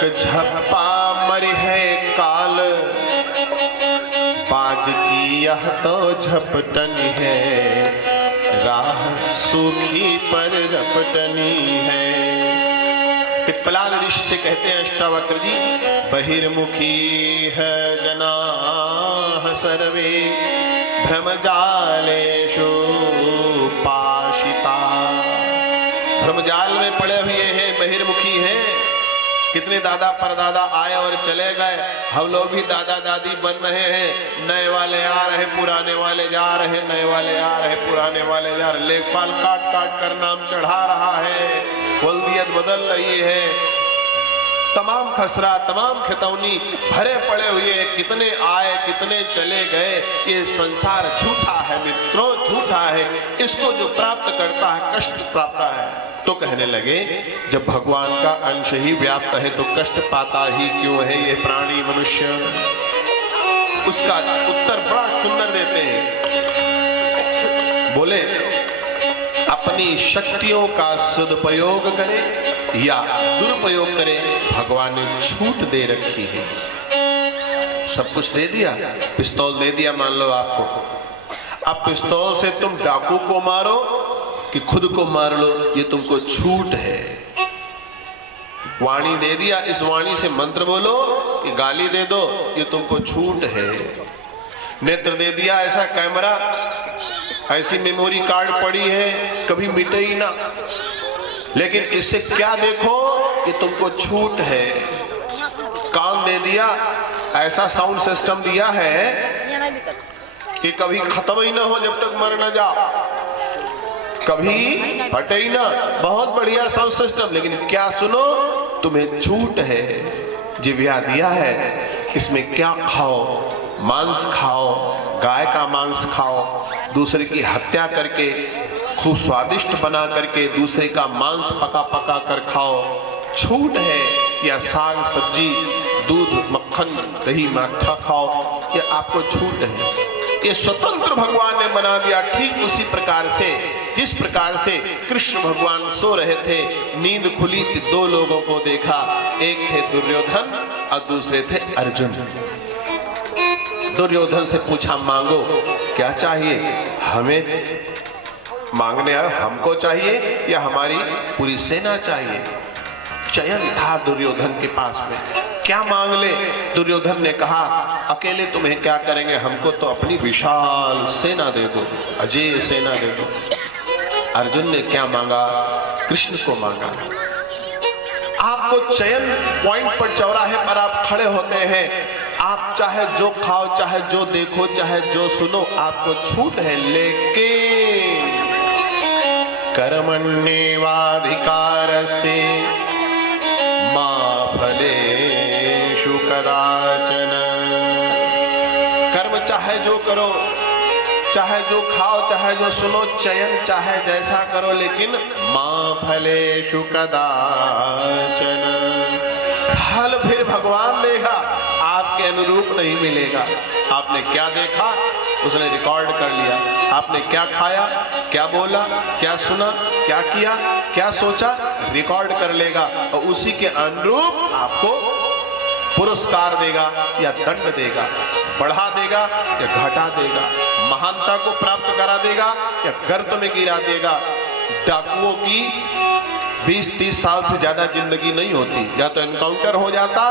झप्पा मरी है काल, बाज की यह तो झपटनी है, राह सूखी पर रपटनी है। पिप्पलाद ऋषि से कहते हैं अष्टावक्र जी, बहिर्मुखी है जनाः सर्वे भ्रमजालेषु पाशिता। भ्रमजाल में पड़े हुए हैं, बहिर्मुखी हैं। कितने दादा परदादा आए और चले गए, हम लोग भी दादा दादी बन रहे हैं। नए वाले आ रहे, पुराने वाले जा रहे, नए वाले आ रहे, पुराने वाले जा रहे। लेखपाल काट काट कर नाम चढ़ा रहा है, वल्दियत बदल रही है। तमाम खसरा, तमाम खितौनी भरे पड़े हुए, कितने आए कितने चले गए। ये संसार झूठा है मित्रों, झूठा है। इसको जो प्राप्त करता है कष्ट प्राप्त है। तो कहने लगे, जब भगवान का अंश ही व्याप्त है तो कष्ट पाता ही क्यों है ये प्राणी मनुष्य। उसका उत्तर बड़ा सुंदर देते हैं, बोले अपनी शक्तियों का सदुपयोग करे या दुरुपयोग करे, भगवान ने छूट दे रखी है। सब कुछ दे दिया, पिस्तौल दे दिया मान लो आपको। अब पिस्तौल से तुम डाकू को मारो कि खुद को मार लो, ये तुमको छूट है। वाणी दे दिया, इस वाणी से मंत्र बोलो कि गाली दे दो, ये तुमको छूट है। नेत्र दे दिया, ऐसा कैमरा, ऐसी मेमोरी कार्ड पड़ी है, कभी मिटे ही ना, लेकिन इससे क्या देखो ये तुमको छूट है। कान दे दिया, ऐसा साउंड सिस्टम दिया है कि कभी खत्म ही ना हो जब तक मर ना जाओ, कभी फटे ही ना। बहुत बढ़िया साउंड सिस्टम, लेकिन क्या सुनो, तुम्हें छूट है। जिह्वा दिया है, इसमें क्या खाओ, मांस खाओ, गाय का मांस खाओ, दूसरे की हत्या करके खूब स्वादिष्ट बना करके दूसरे का मांस पका पका कर खाओ, छूट है। या साग सब्जी, दूध, मक्खन, दही, मट्ठा खाओ, ये आपको छूट है। ये स्वतंत्र भगवान ने बना दिया। ठीक उसी प्रकार से जिस प्रकार से कृष्ण भगवान सो रहे थे, नींद खुली थी, दो लोगों को देखा, एक थे दुर्योधन और दूसरे थे अर्जुन। दुर्योधन से पूछा, मांगो, क्या चाहिए? हमें मांगने आए, हमको चाहिए या हमारी पूरी सेना चाहिए? चयन था दुर्योधन के पास में, क्या मांग ले। दुर्योधन ने कहा, अकेले तुम्हें क्या करेंगे, हमको तो अपनी विशाल सेना दे दो, अजय सेना दे दो। अर्जुन ने क्या मांगा? कृष्ण को मांगा। आपको चयन पॉइंट पर, चौराहे पर आप खड़े होते हैं, आप चाहे जो खाओ, चाहे जो देखो, चाहे जो सुनो, आपको छूट है। लेकिन कर्मण्येवाधिकारस्ते मा फलेषु कदाचन। कर्म चाहे जो करो, चाहे जो खाओ, चाहे जो सुनो, चयन चाहे जैसा करो, लेकिन मा फलेषु कदाचन। फल फिर भगवान देगा, आपके अनुरूप नहीं मिलेगा। आपने क्या देखा उसने रिकॉर्ड कर लिया, आपने क्या खाया, क्या बोला, क्या सुना, क्या किया, क्या सोचा, रिकॉर्ड कर लेगा और उसी के अनुरूप आपको पुरस्कार देगा या दंड देगा, बढ़ा देगा या घटा देगा, महानता को प्राप्त करा देगा या गर्त में गिरा देगा। डाकुओं की 20-30 साल से ज्यादा जिंदगी नहीं होती, या तो एनकाउंटर हो जाता,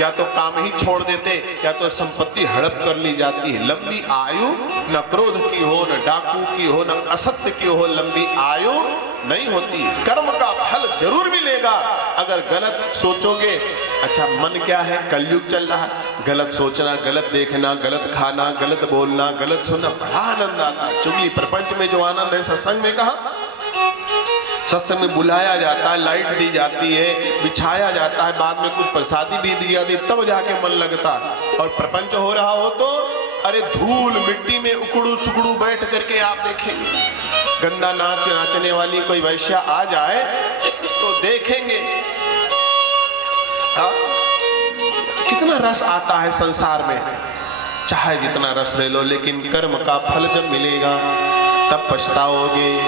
या तो काम ही छोड़ देते, या तो संपत्ति हड़प कर ली जाती है। लंबी आयु न क्रोध की हो, न डाकू की हो, न असत्य की हो, लंबी आयु नहीं होती। कर्म का फल जरूर मिलेगा। अगर गलत सोचोगे, अच्छा मन क्या है, कलयुग चल रहा है, गलत सोचना, गलत देखना, गलत खाना, गलत बोलना, गलत सुनना, बड़ा आनंद आता है। चुगली प्रपंच में जो आनंद है, सत्संग में कहा, सत्संग में बुलाया जाता है, लाइट दी जाती है, बिछाया जाता है, बाद में कुछ प्रसादी भी दी जाती, तब जाके मन लगता है। और प्रपंच हो रहा हो तो अरे धूल मिट्टी में उकड़ू चुकड़ू बैठ करके आप देखेंगे, गंदा नाच नाचने वाली कोई वैश्या आ जाए तो देखेंगे कितना रस आता है संसार में। चाहे जितना रस ले लो, लेकिन कर्म का फल जब मिलेगा तब पछताओगे।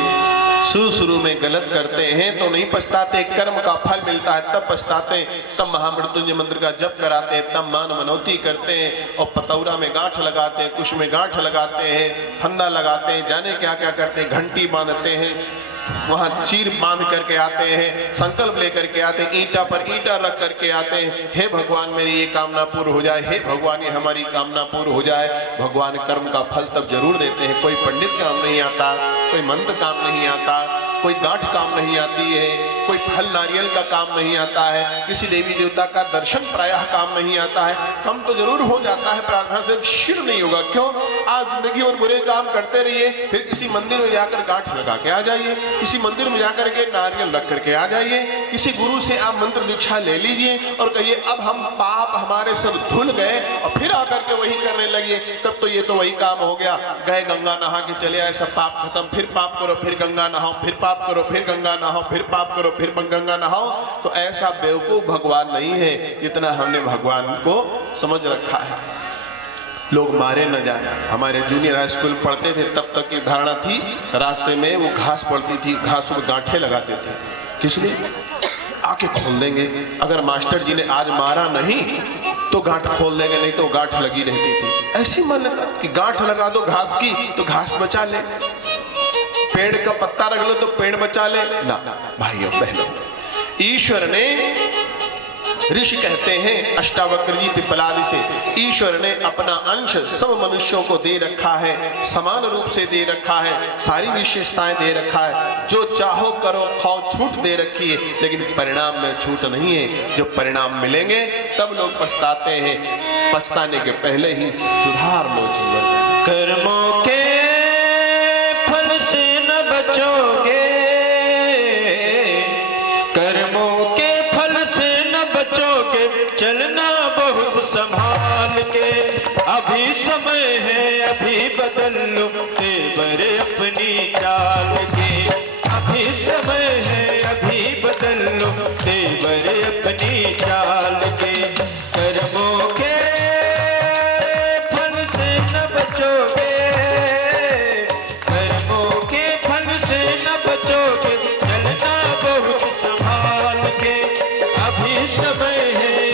शुरू में गलत करते हैं तो नहीं पछताते, कर्म का फल मिलता है तब पछताते हैं। तब महामृत्युंजय मंत्र का जप कराते हैं, तब मान मनौती करते हैं और पतौरा में गांठ लगाते हैं, कुश में गांठ लगाते हैं, फंदा लगाते हैं, जाने क्या क्या करते हैं, घंटी बांधते हैं, वहां चीर बांध करके आते हैं, संकल्प लेकर के आते हैं, ईंटा पर ईंटा रख करके आते हैं, हे भगवान मेरी ये कामना पूर्ण हो जाए, हे भगवान ये हमारी कामना पूर्ण हो जाए। भगवान कर्म का फल तब जरूर देते हैं। कोई पंडित काम नहीं आता, कोई मंत्र काम नहीं आता, कोई गांठ काम नहीं आती है, कोई फल नारियल का काम नहीं आता है, किसी देवी देवता का दर्शन प्रायः काम नहीं आता है। हम तो जरूर हो जाता है प्रार्थना से, क्षीण नहीं होगा। क्यों? आज जिंदगी भर बुरे काम करते रहिए, फिर किसी मंदिर में जाकर गांठ लगा के आ जाइए, किसी मंदिर में जाकर के नारियल रख करके आ जाइए, किसी गुरु से आप मंत्र दीक्षा ले लीजिए और कहिए अब हम पाप हमारे सब धुल गए और फिर आकर के वही करने लगिए, तब तो ये तो वही काम हो गया। गए गंगा नहा के चले आए, सब पाप खत्म, फिर पाप करो, फिर गंगा नहाओ, फिर पाप करो, फिर गंगा नहाओ, फिर पाप करो, फिर गंगा नहाओ। तो ऐसा बेवकूफ भगवान नहीं है जितना हमने भगवान को समझ रखा है। लोग मारे न जाए। हमारे जूनियर हाई स्कूल पढ़ते थे तब तक की धारणा थी, रास्ते में वो घास पड़ती थी, घास में गांठे लगाते थे, किस लिए? आके खोल देंगे। अगर मास्टर जी ने आज मारा नहीं तो गांठ खोल देंगे, नहीं तो गांठ लगी रहती थी। ऐसी मान्यता कि गांठ लगा दो घास की तो घास बचा ले, पेड़ का पत्ता रख लो तो पेड़ बचा ले ना। भाइयों बहनों, ईश्वर ने, ऋषि कहते हैं अष्टावक्र जी पिपलादि से, ईश्वर ने अपना अंश सब मनुष्यों को दे रखा है, समान रूप से दे रखा है, सारी विशेषताएं दे रखा है। जो चाहो करो खाओ छूट दे रखी है, लेकिन परिणाम में छूट नहीं है। जो परिणाम मिलेंगे तब लोग पछताते हैं, पछताने के पहले ही सुधार लो जीवन। कर्मों के फल से न बचोगे, कर्मों के फल से न बचोगे, चलना बहुत संभाल के। अभी समय है, अभी बदल लो